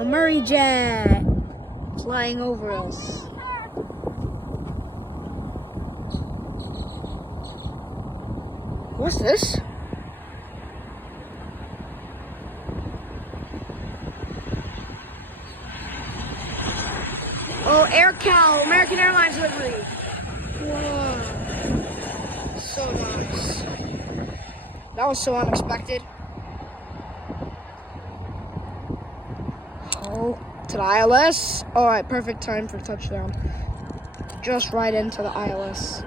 Amerijet flying over us. What's this? Oh, Aircal, American Airlines livery. Whoa. So nice. That was so unexpected. Oh, to the ILS. All right, perfect time for touchdown. Just right into the ILS.